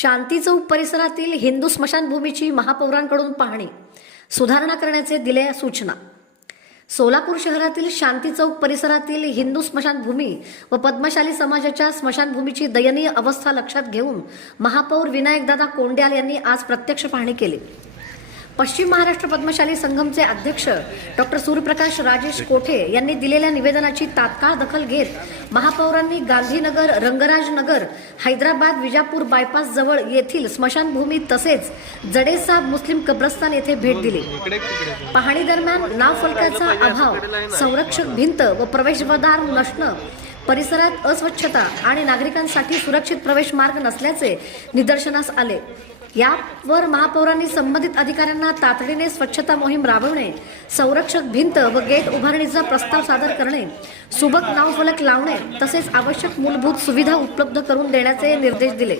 शांती चौक परिसरातील हिंदू स्मशानभूमीची महापौरांकडून पाहणी, सुधारणा करण्याचे दिल्या सूचना। सोलापूर शहरातील शांती चौक परिसरातील हिंदू स्मशानभूमी व पद्मशाली समाजाच्या स्मशानभूमीची दयनीय अवस्था लक्षात घेऊन महापौर विनायकदादा कोंड्याल यांनी आज प्रत्यक्ष पाहणी केली। पश्चिम महाराष्ट्र पद्मशाली संघमचे अध्यक्ष डॉक्टर सूर्यप्रकाश राजेश कोठे यांनी दिलेल्या निवेदनाची तात्काळ दखल घेत महापौरांनी गांधीनगर, रंगराजनगर, हैदराबाद विजापूर बायपास जवळ येथील स्मशानभूमी तसेच जडेसाब मुस्लिम कब्रस्तान येथे भेट दिली। पाहणी दरम्यान नावफलकाचा अभाव, संरक्षक भिंत व प्रवेशद्वार नसणं, परिसरात अस्वच्छता आणि नागरिकांसाठी सुरक्षित प्रवेश मार्ग नसल्याचे निदर्शनास आले। यावर महापौरांनी संबंधित अधिकाऱ्यांना तातडीने स्वच्छता मोहीम राबवणे, संरक्षक भिंत व गेट उभारणीचा प्रस्ताव सादर करणे, सुबक नावफलक लावणे तसेच आवश्यक मूलभूत सुविधा उपलब्ध करून देण्याचे निर्देश दिले।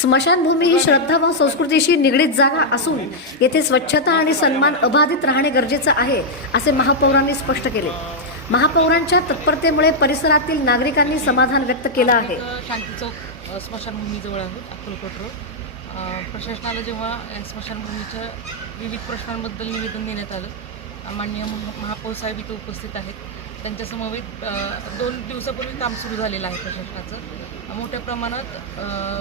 स्मशानभूमी ही श्रद्धा व संस्कृतीशी निगडीत जागा असून येथे स्वच्छता आणि सन्मान अबाधित राहणे गरजेचे आहे, असे महापौरांनी स्पष्ट केले। महापौरांच्या तत्परतेमुळे परिसरातील नागरिकांनी समाधान व्यक्त केलं आहे। शांती चौक स्मशानभूमीजवळ आहोत, अक्कलकोट रोड। प्रशासनाला जेव्हा स्मशानभूमीच्या विविध प्रश्नांबद्दल निवेदन देण्यात आलं, माननीय महापौर साहेब इथे उपस्थित आहेत। त्यांच्या समवेत 2 दिवसापूर्वी काम सुरू झालेलं आहे प्रशासनाचं। मोठ्या प्रमाणात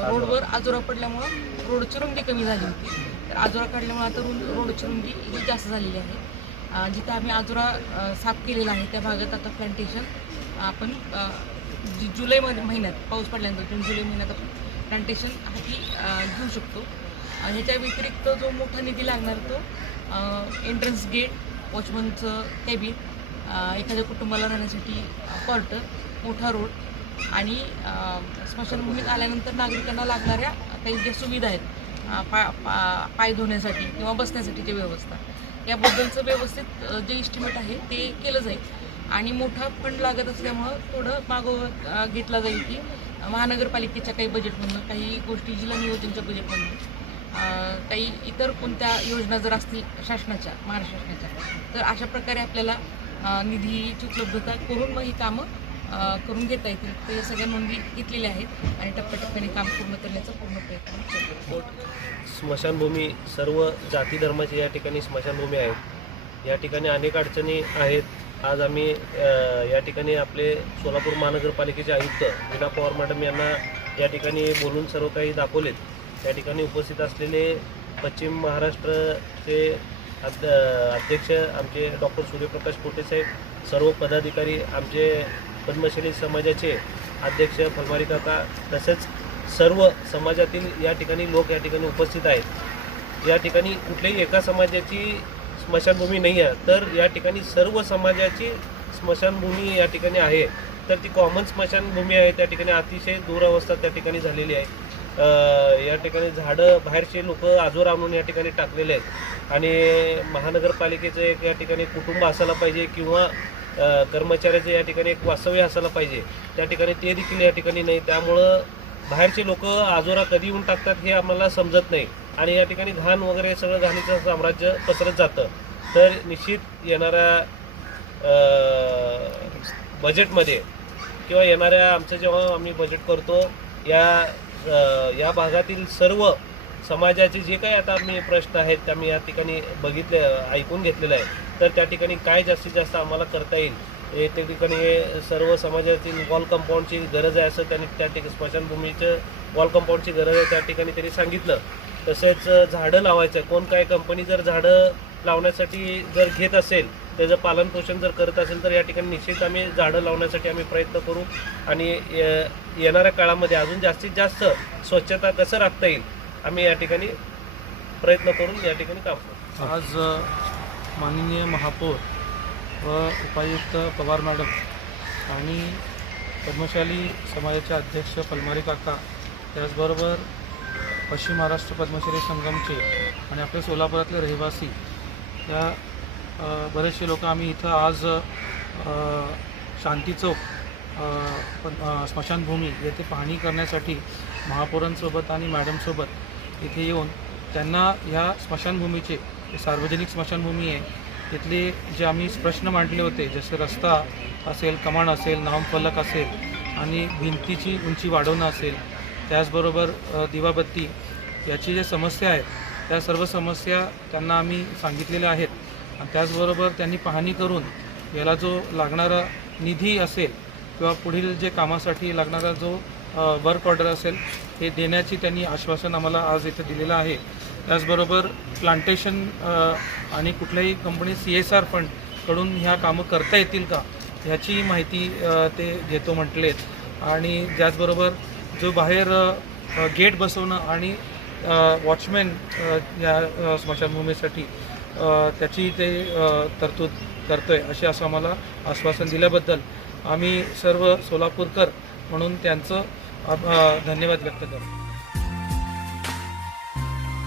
रोडवर आजोरा पडल्यामुळं रोडची रुंदी कमी झाली होती, तर आजोरा काढल्यामुळे आता रोडची रुंदी ही जास्त झालेली आहे। जिथे आम्ही आजोरा साफ केलेला आहे त्या भागात आता प्लांटेशन आपण जुलै महिन्यात पाऊस पडल्यानंतर जून-जुलै महिन्यात आपण प्लांटेशन हाती घेऊ शकतो। ह्याच्या व्यतिरिक्त जो मोठा निधी लागणार तो एंट्रन्स गेट, वॉचमनचं कॅबिन, एखाद्या कुटुंबाला राहण्यासाठी क्वार्टर, मोठा रोड आणि स्मशानभूमीत आल्यानंतर नागरिकांना लागणाऱ्या काही ज्या सुविधा आहेत, पाय धुण्यासाठी किंवा बसण्यासाठीची व्यवस्था, याबद्दलचं व्यवस्थित जे इस्टिमेट आहे ते केलं जाईल। आणि मोठा फंड लागत असल्यामुळं थोडं मागोवा घेतला जाईल की महानगरपालिकेच्या काही बजेटमधून, काही गोष्टी जिल्हा नियोजनच्या बजेटमधून, काही इतर कोणत्या योजना जर असतील शासनाच्या, महाराष्ट्र शासनाच्या, तर अशा प्रकारे आपल्याला निधीची उपलब्धता करून मग ही कामं करून घेता येतील। ते सगळ्या नोंदी घेतलेल्या आहेत आणि टप्प्याटप्प्याने काम पूर्ण करण्याचा पूर्ण प्रयत्न करतो। स्मशानभूमी सर्व जाती धर्माची या ठिकाणी स्मशानभूमी आहेत। या ठिकाणी अनेक अडचणी आहेत। आज आम्ही या ठिकाणी आपले सोलापूर महानगरपालिकेचे आयुक्त वीणा पवार मॅडम यांना या ठिकाणी बोलून सर्व काही दाखवलेत। या ठिकाणी उपस्थित असलेले पश्चिम महाराष्ट्राचे अध्यक्ष आमचे डॉक्टर सूर्यप्रकाश कोठे साहेब, सर्व पदाधिकारी, आमचे पद्मशाली समाजाचे अध्यक्ष फलमारी काका, तसेच सर्व समाजातील या ठिकाणी लोक या ठिकाणी उपस्थित आहेत। या ठिकाणी कुठल्याही एका समाजाची स्मशानभूमी नाही आहे, तर या ठिकाणी सर्व समाजाची स्मशानभूमी या ठिकाणी आहे। तर ती कॉमन स्मशानभूमी आहे। त्या ठिकाणी अतिशय दुरावस्था त्या ठिकाणी झालेली आहे। या ठिकाणी झाडं बाहेरचे लोक आजोर आणून या ठिकाणी टाकलेले आहेत आणि महानगरपालिकेचं एक या ठिकाणी कुटुंब असायला पाहिजे किंवा कर्मचाऱ्याचं या ठिकाणी एक वास्तव्य असायला पाहिजे, त्या ठिकाणी ते देखील या ठिकाणी नाही। त्यामुळं बाहेरचे लोक आजोरा कधी येऊन टाकतात हे आम्हाला समजत नाही आणि या ठिकाणी घाण वगैरे सगळं घाणीचं साम्राज्य पसरत जातं। तर निश्चित येणाऱ्या बजेटमध्ये किंवा येणाऱ्या आमचं जेव्हा आम्ही बजेट करतो या भागातील सर्व समाजाचे जे काही आता आम्ही प्रश्न आहेत ते आम्ही या ठिकाणी ऐकून घेतलेलं आहे। तर त्या ठिकाणी काय जास्तीत जास्त आम्हाला करता येईल, त्या ठिकाणी सर्व समाजातील वॉल कंपाऊंडची गरज आहे असं त्यांनी त्या ठिकाणी स्मशानभूमीचं वॉल कंपाऊंडची गरज आहे त्या ठिकाणी त्यांनी सांगितलं। तसेच झाडं लावायचं, कोण काय कंपनी जर झाडं लावण्यासाठी जर घेत असेल, त्याचं पालनपोषण जर करत असेल तर या ठिकाणी निश्चित आम्ही झाडं लावण्यासाठी आम्ही प्रयत्न करू आणि येणाऱ्या काळामध्ये अजून जास्तीत जास्त स्वच्छता कसं राखता येईल आम्ही या ठिकाणी प्रयत्न करून या ठिकाणी काम करू। आज माननीय महापौर व उपायुक्त पवार मॅडम आणि पद्मशाली समाजाचे अध्यक्ष फलमारी काका, त्याचबरोबर पश्चिम महाराष्ट्र पद्मशाली संघमचे आणि आपल्या सोलापुरातले रहिवासी या बरेचसे लोक आम्ही इथं आज शांती चौक स्मशानभूमी येथे पाहणी करण्यासाठी महापौरांसोबत आणि मॅडमसोबत इथे येऊन त्यांना ह्या स्मशानभूमीचे, सार्वजनिक स्मशानभूमी आहे, तिथले जे आम्ही प्रश्न मांडले होते, जसे रस्ता असेल, कमान असेल, नामफलक असेल आणि भिंतीची उंची वाढवणं असेल, त्याचबरोबर दिवाबत्ती याची जे समस्या आहेत त्या सर्व समस्या त्यांना आम्ही सांगितलेल्या आहेत. आणि त्याचबरोबर त्यांनी पाहणी करून याला जो लागणारा निधी असेल किंवा पुढील जे कामासाठी लागणारा जो वर्क ऑर्डर असेल हे देण्याची त्यांनी आश्वासन आम्हाला आज इथे दिलेलं आहे. त्याचबरोबर प्लांटेशन आणि कुठल्याही कंपनी CSR फंडकडून ह्या कामं करता येतील का ह्याची माहिती ते घेतो म्हटलेत. आणि त्याचबरोबर जो बाहेर गेट बसवणं आणि वॉचमॅन या स्मशानभूमीसाठी त्याची ते तरतूद करतोय असे असं आम्हाला आश्वासन दिल्याबद्दल आम्ही सर्व सोलापूरकर म्हणून त्यांचं धन्यवाद व्यक्त करतो.